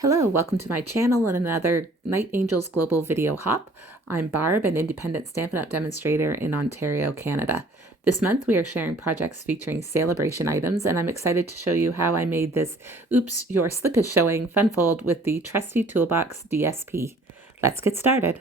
Hello, welcome to my channel and another Night Angels Global Video Hop. I'm Barb, an independent Stampin' Up! Demonstrator in Ontario, Canada. This month we are sharing projects featuring celebration items, and I'm excited to show you how I made this Oops, Your Slip is Showing fun fold with the Trusty Toolbox DSP. Let's get started.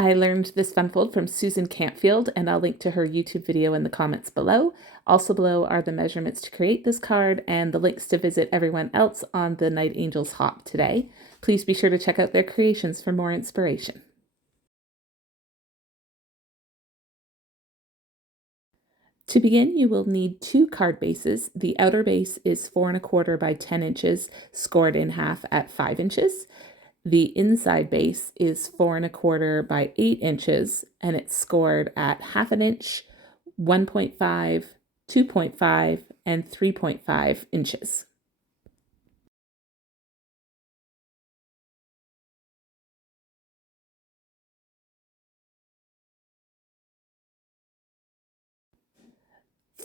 I learned this fun fold from Susan Campfield, and I'll link to her YouTube video in the comments below. Also below are the measurements to create this card and the links to visit everyone else on the Night Angels Hop today. Please be sure to check out their creations for more inspiration. To begin, you will need two card bases. The outer base is 4 1/4 by 10 inches, scored in half at 5 inches. The inside base is 4 1/4 by 8 inches, and it's scored at 1/2 inch, 1.5, 2.5, and 3.5 inches.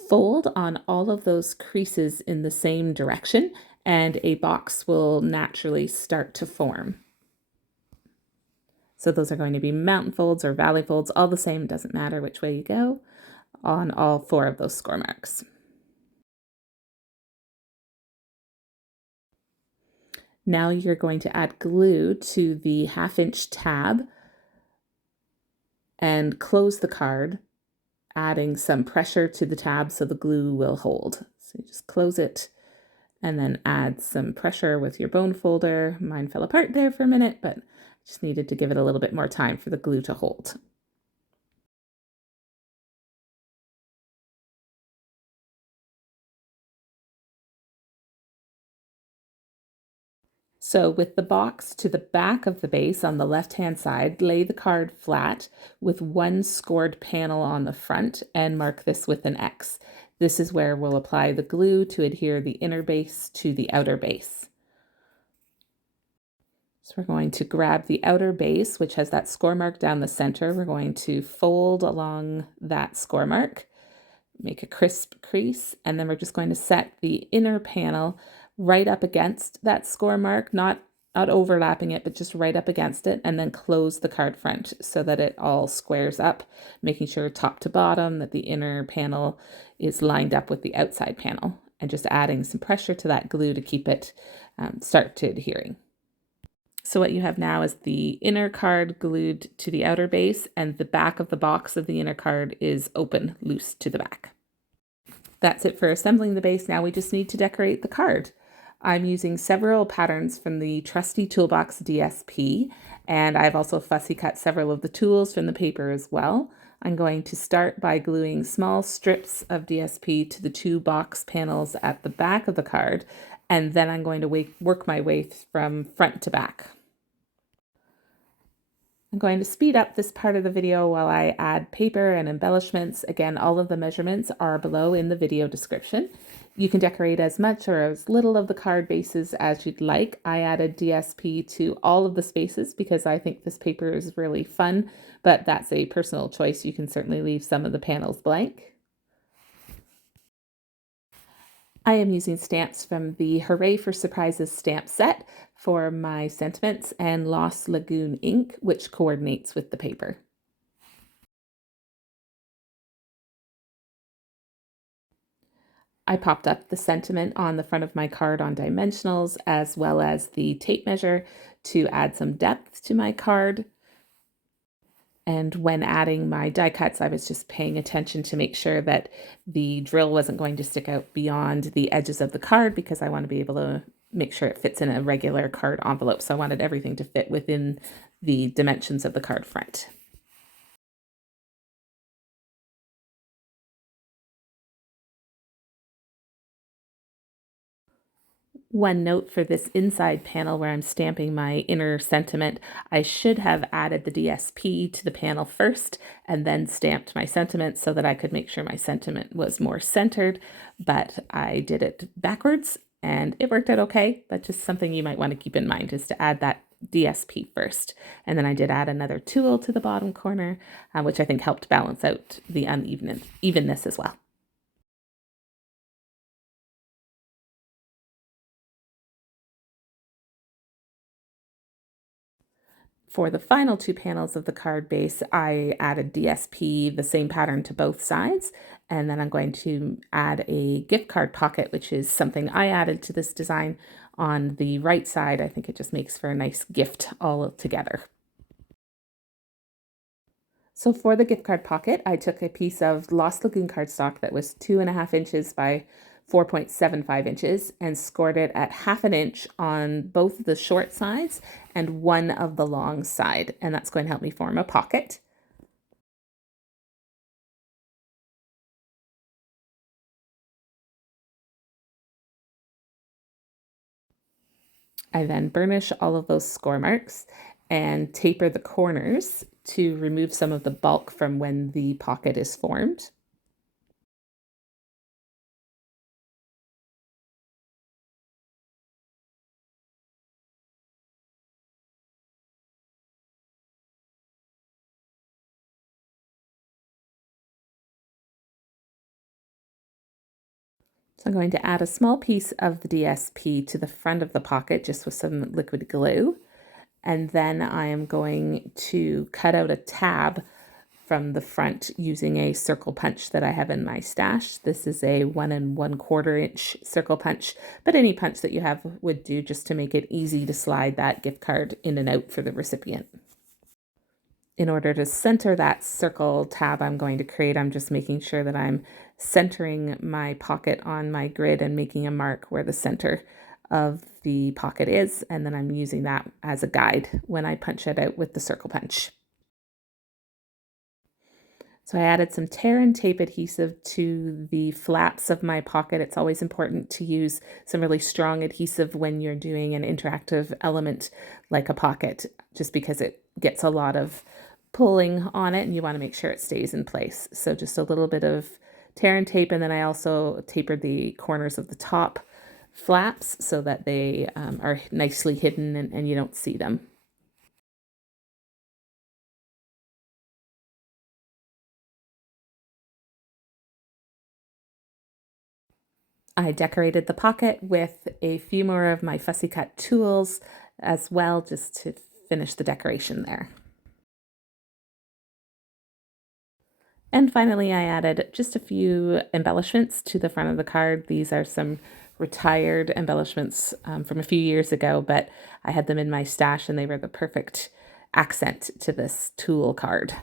Fold on all of those creases in the same direction, and a box will naturally start to form. So those are going to be mountain folds or valley folds, all the same, doesn't matter which way you go, on all 4 of those score marks. Now you're going to add glue to the 1/2 inch tab and close the card, adding some pressure to the tab so the glue will hold. So you just close it and then add some pressure with your bone folder. Mine fell apart there for a minute, but just needed to give it a little bit more time for the glue to hold. So with the box to the back of the base on the left-hand side, lay the card flat with one scored panel on the front and mark this with an X. This is where we'll apply the glue to adhere the inner base to the outer base. So we're going to grab the outer base, which has that score mark down the center. We're going to fold along that score mark, make a crisp crease, and then we're just going to set the inner panel right up against that score mark, not overlapping it, but just right up against it, and then close the card front so that it all squares up, making sure top to bottom that the inner panel is lined up with the outside panel, and just adding some pressure to that glue to keep it start to adhering. So what you have now is the inner card glued to the outer base, and the back of the box of the inner card is open, loose to the back. That's it for assembling the base. Now we just need to decorate the card. I'm using several patterns from the Trusty Toolbox DSP, and I've also fussy cut several of the tools from the paper as well. I'm going to start by gluing small strips of DSP to the 2 box panels at the back of the card, and then I'm going to work my way from front to back. I'm going to speed up this part of the video while I add paper and embellishments. Again, all of the measurements are below in the video description. You can decorate as much or as little of the card bases as you'd like. I added DSP to all of the spaces because I think this paper is really fun, but that's a personal choice. You can certainly leave some of the panels blank. I am using stamps from the Hooray for Surprises stamp set for my sentiments and Lost Lagoon ink, which coordinates with the paper. I popped up the sentiment on the front of my card on dimensionals, as well as the tape measure to add some depth to my card. And when adding my die cuts, I was just paying attention to make sure that the drill wasn't going to stick out beyond the edges of the card, because I want to be able to make sure it fits in a regular card envelope. So I wanted everything to fit within the dimensions of the card front. One note for this inside panel where I'm stamping my inner sentiment, I should have added the DSP to the panel first and then stamped my sentiment so that I could make sure my sentiment was more centered, but I did it backwards and it worked out okay. But just something you might want to keep in mind is to add that DSP first. And then I did add another tool to the bottom corner, which I think helped balance out the unevenness as well. For the final two panels of the card base, I added DSP, the same pattern to both sides, and then I'm going to add a gift card pocket, which is something I added to this design on the right side. I think it just makes for a nice gift all together. So for the gift card pocket, I took a piece of Lost Lagoon cardstock that was 2.5 inches by 4.75 inches and scored it at 1/2 inch on both the short sides and one of the long side. And that's going to help me form a pocket. I then burnish all of those score marks and taper the corners to remove some of the bulk from when the pocket is formed. So I'm going to add a small piece of the DSP to the front of the pocket just with some liquid glue. And then I am going to cut out a tab from the front using a circle punch that I have in my stash. This is a 1 1/4 inch circle punch, but any punch that you have would do just to make it easy to slide that gift card in and out for the recipient. In order to center that circle tab I'm going to create, I'm just making sure that I'm centering my pocket on my grid and making a mark where the center of the pocket is, and then I'm using that as a guide when I punch it out with the circle punch. So I added some tear and tape adhesive to the flaps of my pocket. It's always important to use some really strong adhesive when you're doing an interactive element like a pocket, just because it gets a lot of pulling on it and you want to make sure it stays in place. So just a little bit of tear and tape, and then I also tapered the corners of the top flaps so that they are nicely hidden and you don't see them. I decorated the pocket with a few more of my fussy cut tools as well, just to finish the decoration there. And finally, I added just a few embellishments to the front of the card. These are some retired embellishments from a few years ago, but I had them in my stash and they were the perfect accent to this tool card.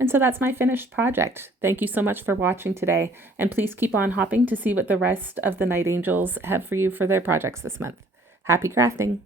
And so that's my finished project. Thank you so much for watching today, and please keep on hopping to see what the rest of the Night Angels have for you for their projects this month. Happy crafting!